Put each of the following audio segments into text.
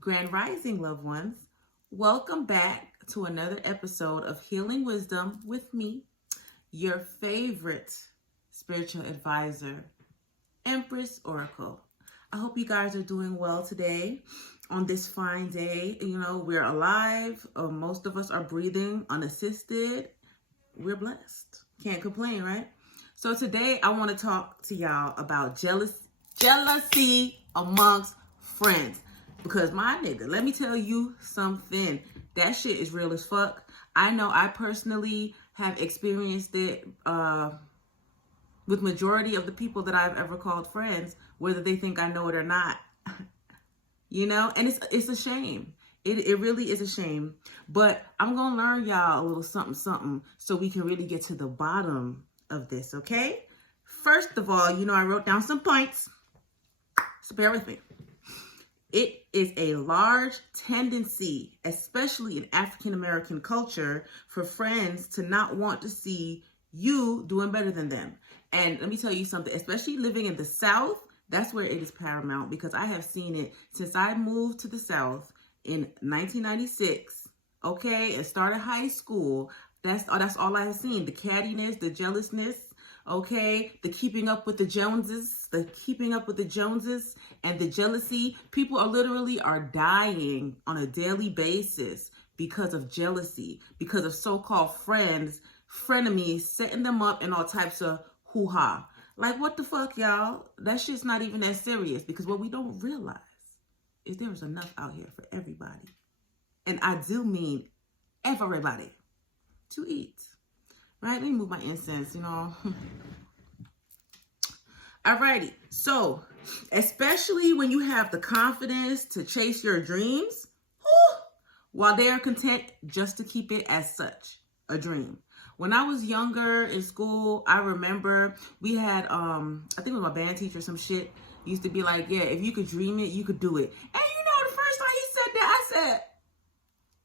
Grand Rising, loved ones. Welcome back to another episode of Healing Wisdom with me, your favorite spiritual advisor, Empress Oracle. I hope you guys are doing well today on this fine day. You know, we're alive. Most of us are breathing unassisted. We're blessed. Can't complain, right? So today I want to talk to y'all about jealousy amongst friends. Because my nigga, let me tell you something. That shit is real as fuck. I know I personally have experienced it with majority of the people that I've ever called friends, whether they think I know it or not. You know, and it's a shame. It really is a shame. But I'm going to learn y'all a little something so we can really get to the bottom of this, okay? First of all, you know, I wrote down some points. So bear with me. It is a large tendency, especially in African American culture, for friends to not want to see you doing better than them. And let me tell you something, especially living in the South, that's where it is paramount, because I have seen it since I moved to the South in 1996, okay, and started high school. That's all I have seen. The cattiness, the jealousness, okay, the keeping up with the Joneses, and the jealousy. People are dying on a daily basis because of jealousy, because of so-called frenemies, setting them up in all types of hoo-ha. Like, what the fuck, y'all? That shit's not even that serious, because what we don't realize is there's enough out here for everybody. And I do mean everybody to eat. Right? Let me move my incense, you know. Alrighty. So, especially when you have the confidence to chase your dreams, while they are content just to keep it as such, a dream. When I was younger in school, I remember we had, I think it was my band teacher or some shit, used to be like, yeah, if you could dream it, you could do it. And you know, the first time he said that, I said,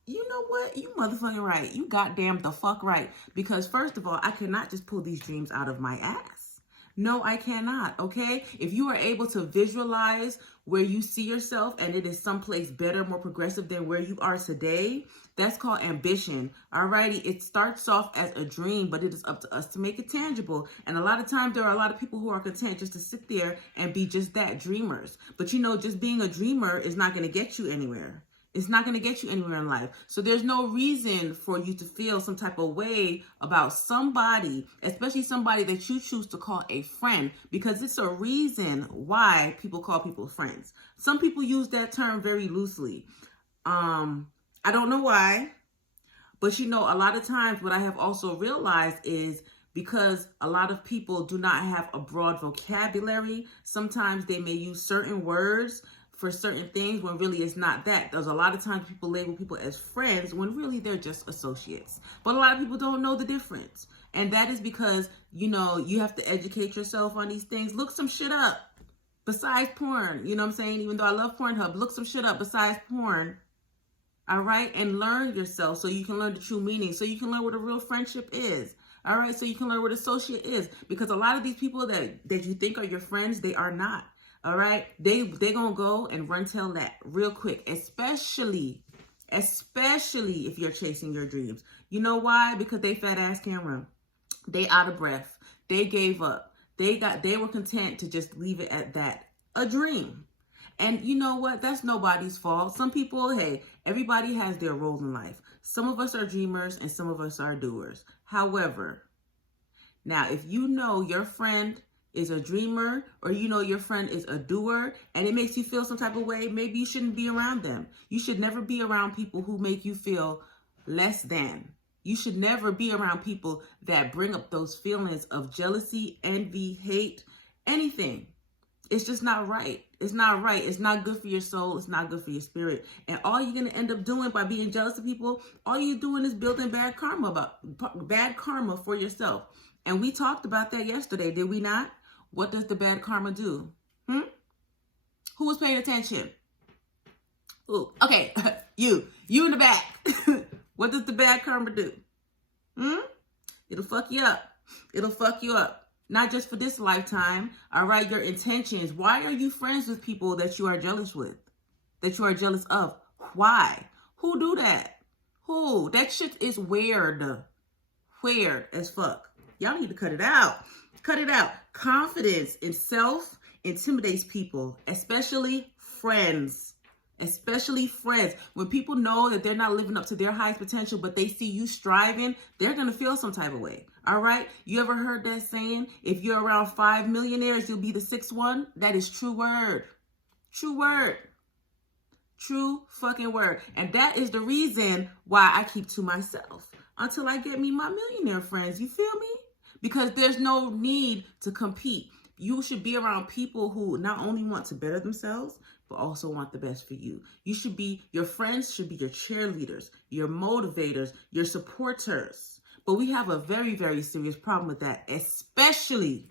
you know what? You motherfucking right. You goddamn the fuck right. Because first of all, I cannot just pull these dreams out of my ass. No, I cannot, okay? If you are able to visualize where you see yourself and it is someplace better, more progressive than where you are today, that's called ambition, alrighty? It starts off as a dream, but it is up to us to make it tangible. And a lot of times there are a lot of people who are content just to sit there and be just that, dreamers. But you know, just being a dreamer is not going to get you anywhere. It's not going to get you anywhere in life. So there's no reason for you to feel some type of way about somebody, especially somebody that you choose to call a friend, because it's a reason why people call people friends. Some people use that term very loosely. I don't know why, but you know, a lot of times what I have also realized is because a lot of people do not have a broad vocabulary, sometimes they may use certain words for certain things when really it's not that. There's a lot of times people label people as friends when really they're just associates. But a lot of people don't know the difference. And that is because, you know, you have to educate yourself on these things. Look some shit up besides porn. You know what I'm saying? Even though I love Pornhub, look some shit up besides porn. All right? And learn yourself so you can learn the true meaning. So you can learn what a real friendship is. All right? So you can learn what associate is. Because a lot of these people that you think are your friends, they are not. All right, they gonna go and run tell that real quick, especially if you're chasing your dreams. You know why? Because they fat ass camera, they out of breath, they gave up, they were content to just leave it at that, a dream. And you know what? That's nobody's fault. Some people, hey, everybody has their role in life. Some of us are dreamers and some of us are doers. However, now if you know your friend is a dreamer, or you know your friend is a doer, and it makes you feel some type of way, maybe you shouldn't be around them. You should never be around people who make you feel less than. You should never be around people that bring up those feelings of jealousy, envy, hate, anything. It's just not right. It's not right. It's not good for your soul. It's not good for your spirit. And all you're going to end up doing by being jealous of people, all you're doing is building bad karma for yourself. And we talked about that yesterday, did we not? What does the bad karma do? Who was paying attention? Ooh, okay, you in the back. What does the bad karma do? It'll fuck you up. It'll fuck you up. Not just for this lifetime. All right, your intentions. Why are you friends with people that you are jealous with? that you are jealous of. Why? Who do that? Who? That shit is weird. Weird as fuck. Y'all need to cut it out. Cut it out. Confidence in self intimidates people, especially friends. Especially friends. When people know that they're not living up to their highest potential, but they see you striving, they're going to feel some type of way. All right? You ever heard that saying? If you're around 5 millionaires, you'll be the sixth one? That is true word. True word. True fucking word. And that is the reason why I keep to myself until I get me my millionaire friends. You feel me? Because there's no need to compete. You should be around people who not only want to better themselves, but also want the best for you. Your friends should be your cheerleaders, your motivators, your supporters. But we have a very, very serious problem with that, especially,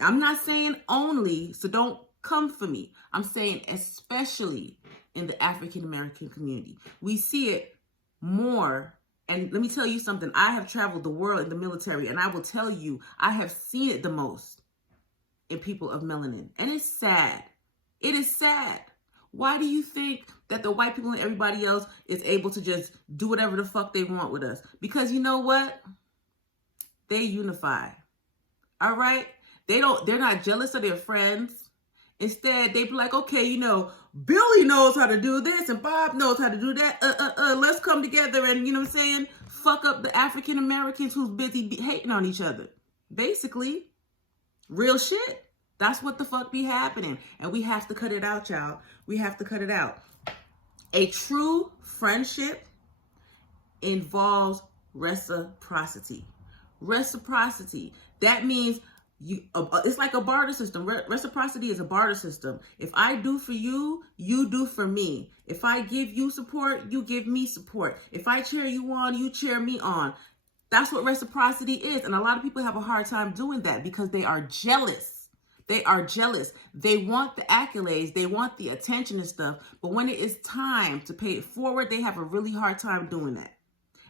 I'm not saying only, so don't come for me. I'm saying especially in the African American community. We see it more. And let me tell you something. I have traveled the world in the military, and I will tell you, I have seen it the most in people of melanin. And it's sad. It is sad. Why do you think that the white people and everybody else is able to just do whatever the fuck they want with us? Because you know what? They unify. All right? They're not jealous of their friends. Instead, they be like, okay, you know, Billy knows how to do this and Bob knows how to do that. Let's come together and, you know what I'm saying, fuck up the African Americans who's busy hating on each other. Basically, real shit. That's what the fuck be happening. And we have to cut it out, y'all. We have to cut it out. A true friendship involves reciprocity. Reciprocity. That means it's like a barter system. Reciprocity is a barter system. If I do for you, you do for me. If I give you support, you give me support. If I cheer you on, you cheer me on. That's what reciprocity is. And a lot of people have a hard time doing that because they are jealous. They are jealous. They want the accolades. They want the attention and stuff. But when it is time to pay it forward, they have a really hard time doing that.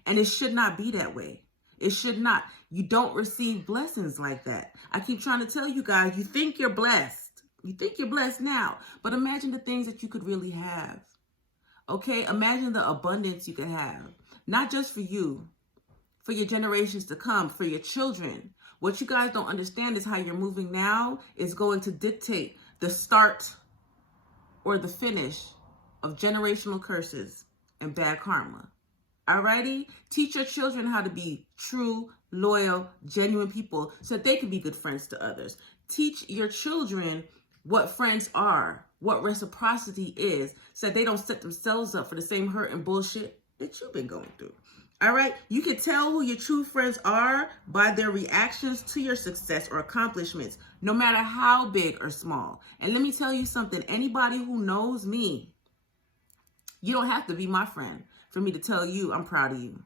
And it should not be that way. It should not. You don't receive blessings like that. I keep trying to tell you guys, you think you're blessed. You think you're blessed now. But imagine the things that you could really have. Okay? Imagine the abundance you could have. Not just for you, for your generations to come, for your children. What you guys don't understand is how you're moving now is going to dictate the start or the finish of generational curses and bad karma. Alrighty? Teach your children how to be true, loyal, genuine people so that they can be good friends to others. Teach your children what friends are, what reciprocity is, so that they don't set themselves up for the same hurt and bullshit that you've been going through. All right? You can tell who your true friends are by their reactions to your success or accomplishments, no matter how big or small. And let me tell you something. Anybody who knows me, you don't have to be my friend for me to tell you I'm proud of you.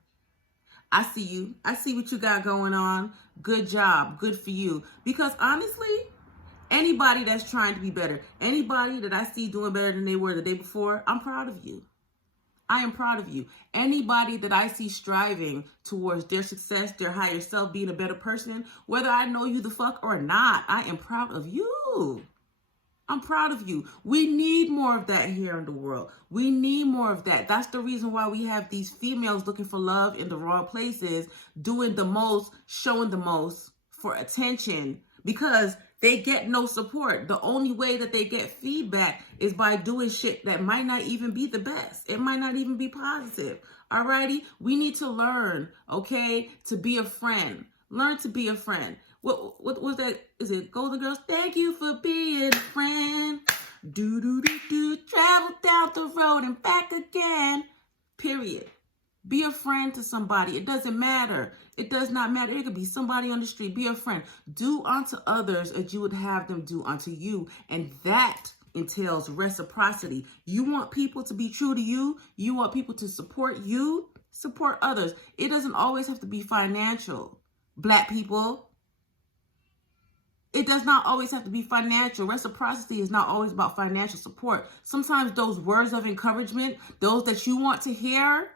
I see you. I see what you got going on. Good job. Good for you. Because honestly, anybody that's trying to be better, anybody that I see doing better than they were the day before, I'm proud of you. I am proud of you. Anybody that I see striving towards their success, their higher self, being a better person, whether I know you the fuck or not, I am proud of you. I'm proud of you. We need more of that here in the world. We need more of that. That's the reason why we have these females looking for love in the wrong places, doing the most, showing the most for attention, because they get no support. The only way that they get feedback is by doing shit that might not even be the best. It might not even be positive. Alrighty? We need to learn, okay, to be a friend. Learn to be a friend. What was that? Is it Golden Girls? Thank you for being a friend. Travel down the road and back again. Period. Be a friend to somebody. It doesn't matter. It does not matter. It could be somebody on the street. Be a friend. Do unto others as you would have them do unto you. And that entails reciprocity. You want people to be true to you. You want people to support you. Support others. It doesn't always have to be financial. Black people. It does not always have to be financial. Reciprocity is not always about financial support. Sometimes those words of encouragement, those that you want to hear,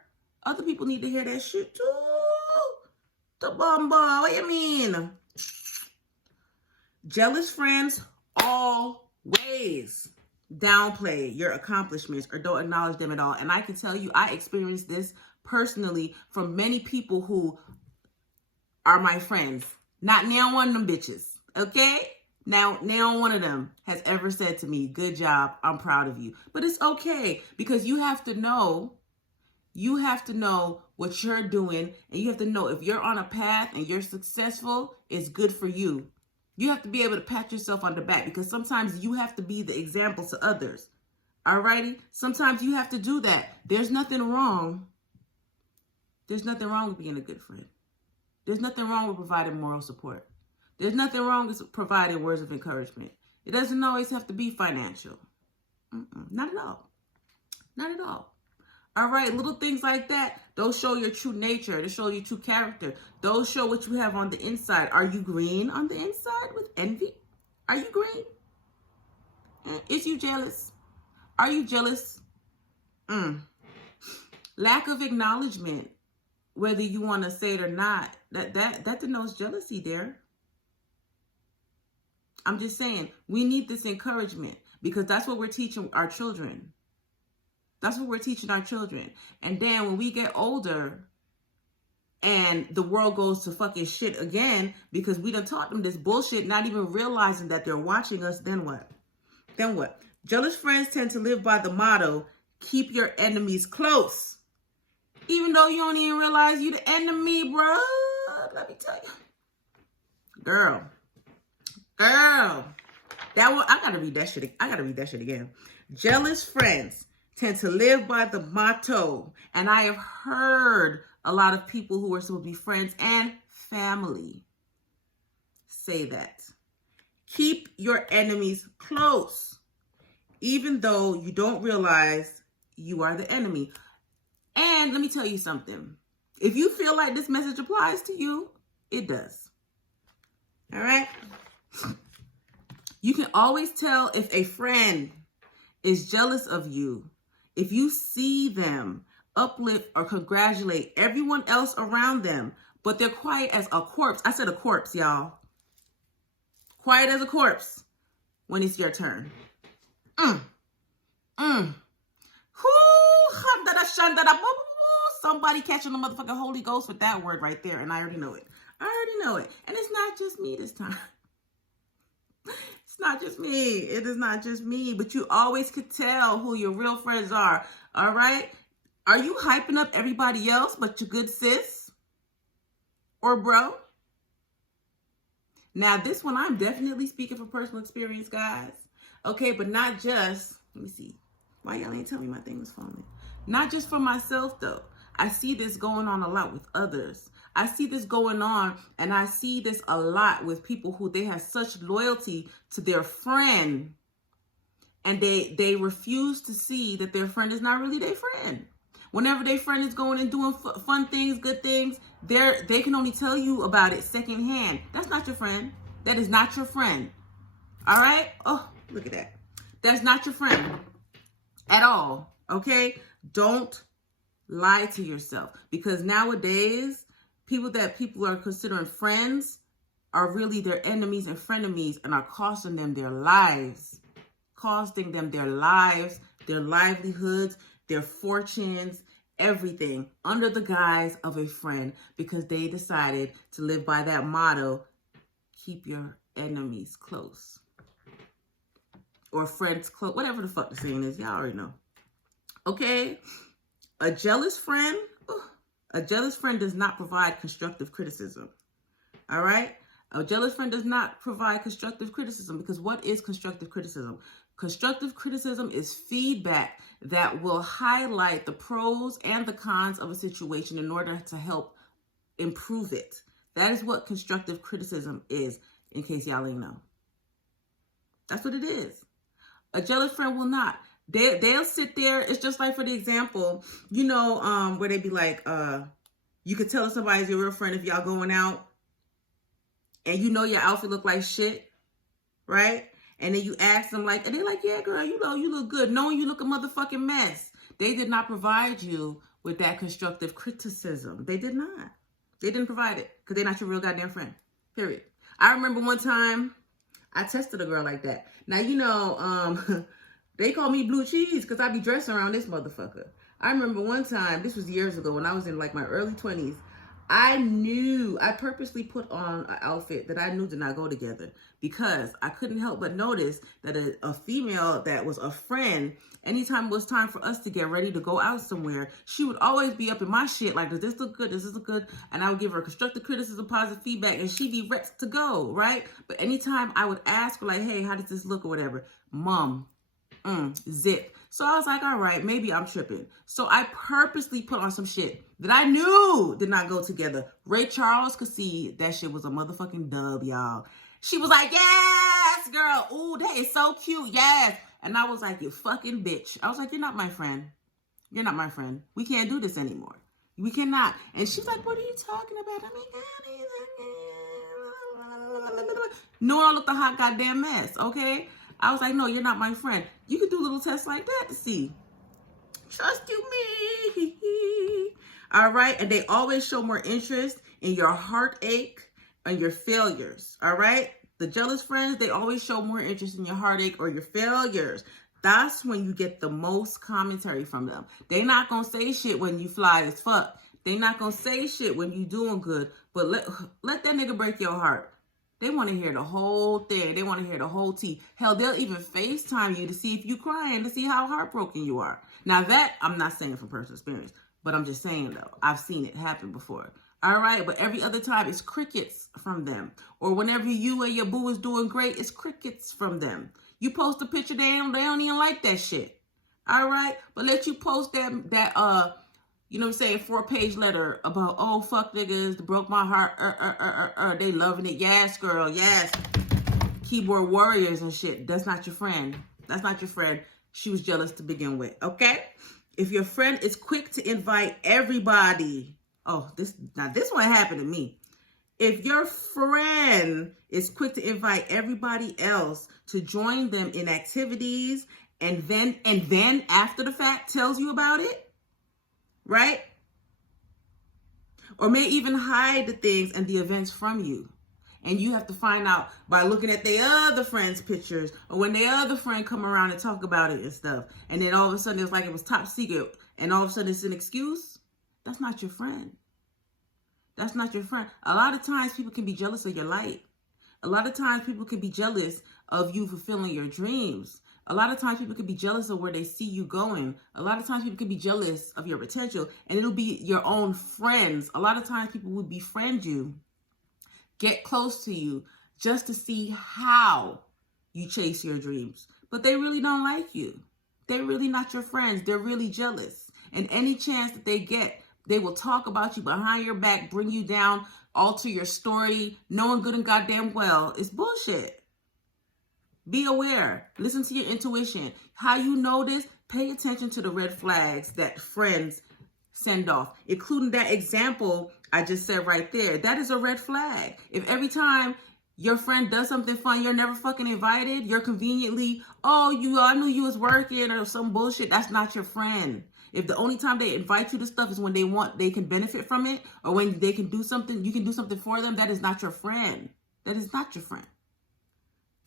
other people need to hear that shit too. The bumba, what you mean? Jealous friends always downplay your accomplishments or don't acknowledge them at all. And I can tell you, I experienced this personally from many people who are my friends. Not now one of them bitches, okay? Now one of them has ever said to me, good job, I'm proud of you. But it's okay, because you have to know what you're doing, and you have to know if you're on a path and you're successful, it's good for you. You have to be able to pat yourself on the back, because sometimes you have to be the example to others. Alrighty? Sometimes you have to do that. There's nothing wrong. There's nothing wrong with being a good friend. There's nothing wrong with providing moral support. There's nothing wrong with providing words of encouragement. It doesn't always have to be financial. Not at all. Not at all. All right, little things like that, those show your true nature. They show your true character. Those show what you have on the inside. Are you green on the inside with envy? Are you green? Is you jealous? Are you jealous? Lack of acknowledgement, whether you want to say it or not, that denotes jealousy there. I'm just saying, we need this encouragement, because that's what we're teaching our children. That's what we're teaching our children. And then when we get older and the world goes to fucking shit again because we done taught them this bullshit, not even realizing that they're watching us, then what? Then what? Jealous friends tend to live by the motto, keep your enemies close. Even though you don't even realize you the enemy, bro. Let me tell you. Girl. That one, I gotta read that shit again. Jealous friends tend to live by the motto. And I have heard a lot of people who are supposed to be friends and family say that. Keep your enemies close, even though you don't realize you are the enemy. And let me tell you something. If you feel like this message applies to you, it does. All right? You can always tell if a friend is jealous of you if you see them uplift or congratulate everyone else around them, but they're quiet as a corpse. I said a corpse, y'all. Quiet as a corpse when it's your turn. Somebody catching the motherfucking Holy Ghost with that word right there, and I already know it. And it's not just me this time. It's not just me. It is not just me. But you always could tell who your real friends are. All right? Are you hyping up everybody else but your good sis or bro? Now, this one, I'm definitely speaking from personal experience, guys. Okay, but not just, let me see. Why y'all ain't telling me my thing was falling? Not just for myself, though. I see this going on a lot with others. I see this going on, and I see this a lot with people who they have such loyalty to their friend, and they refuse to see that their friend is not really their friend. Whenever their friend is going and doing fun things, good things, they can only tell you about it secondhand. That's not your friend. That is not your friend. All right? Oh, look at that. That's not your friend at all. Okay? Don't lie to yourself, because nowadays, people are considering friends are really their enemies and frenemies and are costing them their lives, their livelihoods, their fortunes, everything under the guise of a friend, because they decided to live by that motto, keep your enemies close. Or friends close, whatever the fuck the saying is, y'all already know. Okay? A jealous friend does not provide constructive criticism. All right? A jealous friend does not provide constructive criticism, because what is constructive criticism? Constructive criticism is feedback that will highlight the pros and the cons of a situation in order to help improve it. That is what constructive criticism is, in case y'all ain't know. That's what it is. A jealous friend will not. They'll sit there. It's just like, for the example, where they be like, you could tell if somebody's your real friend if y'all going out and your outfit look like shit, right? And then you ask them and they're like, yeah, girl, you look good, knowing you look a motherfucking mess. They did not provide you with that constructive criticism. They did not. They didn't provide it because they're not your real goddamn friend, period. I remember one time I tested a girl like that. Now, They call me blue cheese because I be dressing around this motherfucker. I remember one time, this was years ago when I was in like my early 20s, I purposely put on an outfit that I knew did not go together because I couldn't help but notice that a female that was a friend, anytime it was time for us to get ready to go out somewhere, she would always be up in my shit like, does this look good? Does this look good? And I would give her constructive criticism, positive feedback, and she'd be ready to go, right? But anytime I would ask her like, hey, how does this look or whatever? Mom, zip. So I was like, all right, maybe I'm tripping. So I purposely put on some shit that I knew did not go together. Ray Charles could see that shit was a motherfucking dub, y'all. She was like, yes, girl. Ooh, that is so cute. Yes. And I was like, you fucking bitch. I was like, you're not my friend. You're not my friend. We can't do this anymore. We cannot. And she's like, what are you talking about? Nora looked a hot goddamn mess, okay? I was like, no, you're not my friend. You could do little tests like that to see. Trust you me. All right. And they always show more interest in your heartache and your failures. All right. The jealous friends, they always show more interest in your heartache or your failures. That's when you get the most commentary from them. They not going to say shit when you fly as fuck. They not going to say shit when you doing good. But let that nigga break your heart. They want to hear the whole thing. They want to hear the whole tea. Hell, they'll even FaceTime you to see if you crying, to see how heartbroken you are. Now that, I'm not saying from personal experience, but I'm just saying though, I've seen it happen before. All right, but every other time it's crickets from them. Or whenever you and your boo is doing great, it's crickets from them. You post a picture, they don't even like that shit. All right, but let you post that you know what I'm saying, 4-page letter about, oh, fuck niggas, broke my heart, they loving it. Yes, girl, yes. Keyboard warriors and shit. That's not your friend. That's not your friend. She was jealous to begin with, okay? If your friend is quick to invite everybody, this one happened to me. If your friend is quick to invite everybody else to join them in activities and then after the fact tells you about it, right? Or may even hide the things and the events from you. And you have to find out by looking at their other friends' pictures or when their other friend come around and talk about it and stuff. And then all of a sudden it's like it was top secret and all of a sudden it's an excuse. That's not your friend. That's not your friend. A lot of times people can be jealous of your light. A lot of times people can be jealous of you fulfilling your dreams. A lot of times people can be jealous of where they see you going. A lot of times people can be jealous of your potential, and it'll be your own friends. A lot of times people would befriend you, get close to you just to see how you chase your dreams. But they really don't like you. They're really not your friends. They're really jealous. And any chance that they get, they will talk about you behind your back, bring you down, alter your story, knowing good and goddamn well it's bullshit. Be aware. Listen to your intuition. How you know this? Pay attention to the red flags that friends send off, including that example I just said right there. That is a red flag. If every time your friend does something fun, you're never fucking invited, you're conveniently, I knew you was working or some bullshit, that's not your friend. If the only time they invite you to stuff is when they can benefit from it or when they can do something, you can do something for them, that is not your friend. That is not your friend.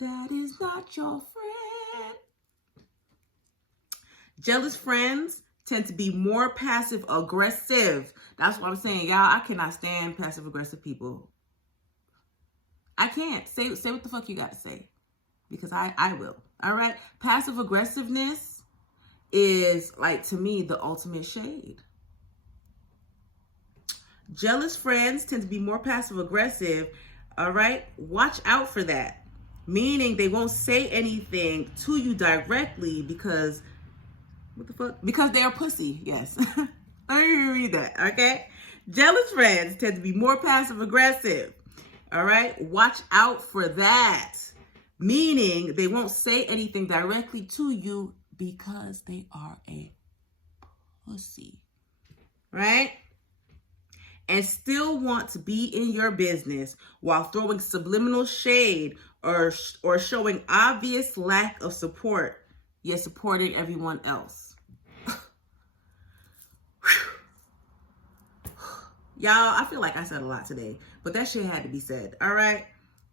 That is not your friend. Jealous friends tend to be more passive aggressive. That's what I'm saying, y'all. I cannot stand passive aggressive people. I can't. Say what the fuck you got to say. Because I will. All right. Passive aggressiveness is, like, to me, the ultimate shade. Jealous friends tend to be more passive aggressive. All right. Watch out for that. Meaning they won't say anything to you directly because, what the fuck? Because they're pussy, yes. Let me read that, okay? Jealous friends tend to be more passive aggressive, all right? Watch out for that. Meaning they won't say anything directly to you because they are a pussy, right? And still want to be in your business while throwing subliminal shade or showing obvious lack of support, yet supporting everyone else. Y'all, I feel like I said a lot today, but that shit had to be said, all right?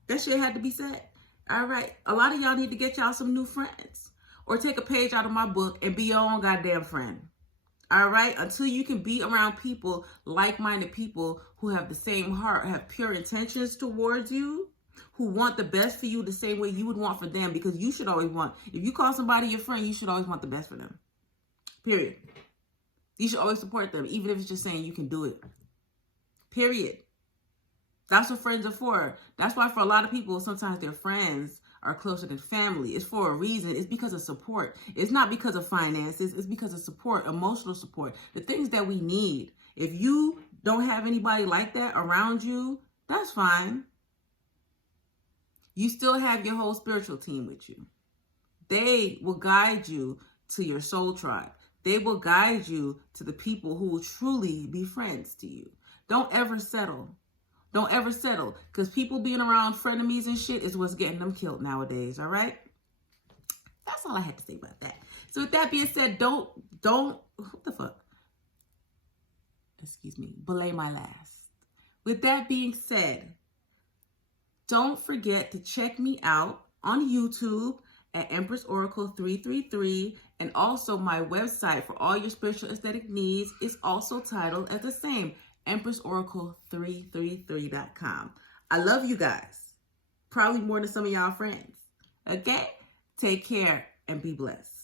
That shit had to be said, all right? A lot of y'all need to get y'all some new friends. or take a page out of my book and be your own goddamn friend. All right? Until you can be around people, like-minded people who have the same heart, have pure intentions towards you, who want the best for you the same way you would want for them, because you should always want, if you call somebody your friend, you should always want the best for them. Period. You should always support them, even if it's just saying you can do it. Period. That's what friends are for. That's why for a lot of people, sometimes their friends are closer than family. It's for a reason. It's because of support. It's not because of finances. It's because of support, emotional support, the things that we need. If you don't have anybody like that around you, that's fine. You still have your whole spiritual team with you. They will guide you to your soul tribe. They will guide you to the people who will truly be friends to you. Don't ever settle. Don't ever settle, because people being around frenemies and shit is what's getting them killed nowadays, all right? That's all I had to say about that. So with that being said, don't, what the fuck? Excuse me, belay my last. With that being said, don't forget to check me out on YouTube at Empress Oracle 333, and also my website for all your spiritual aesthetic needs is also titled as the same, EmpressOracle333.com. I love you guys. Probably more than some of y'all friends. Okay? Take care and be blessed.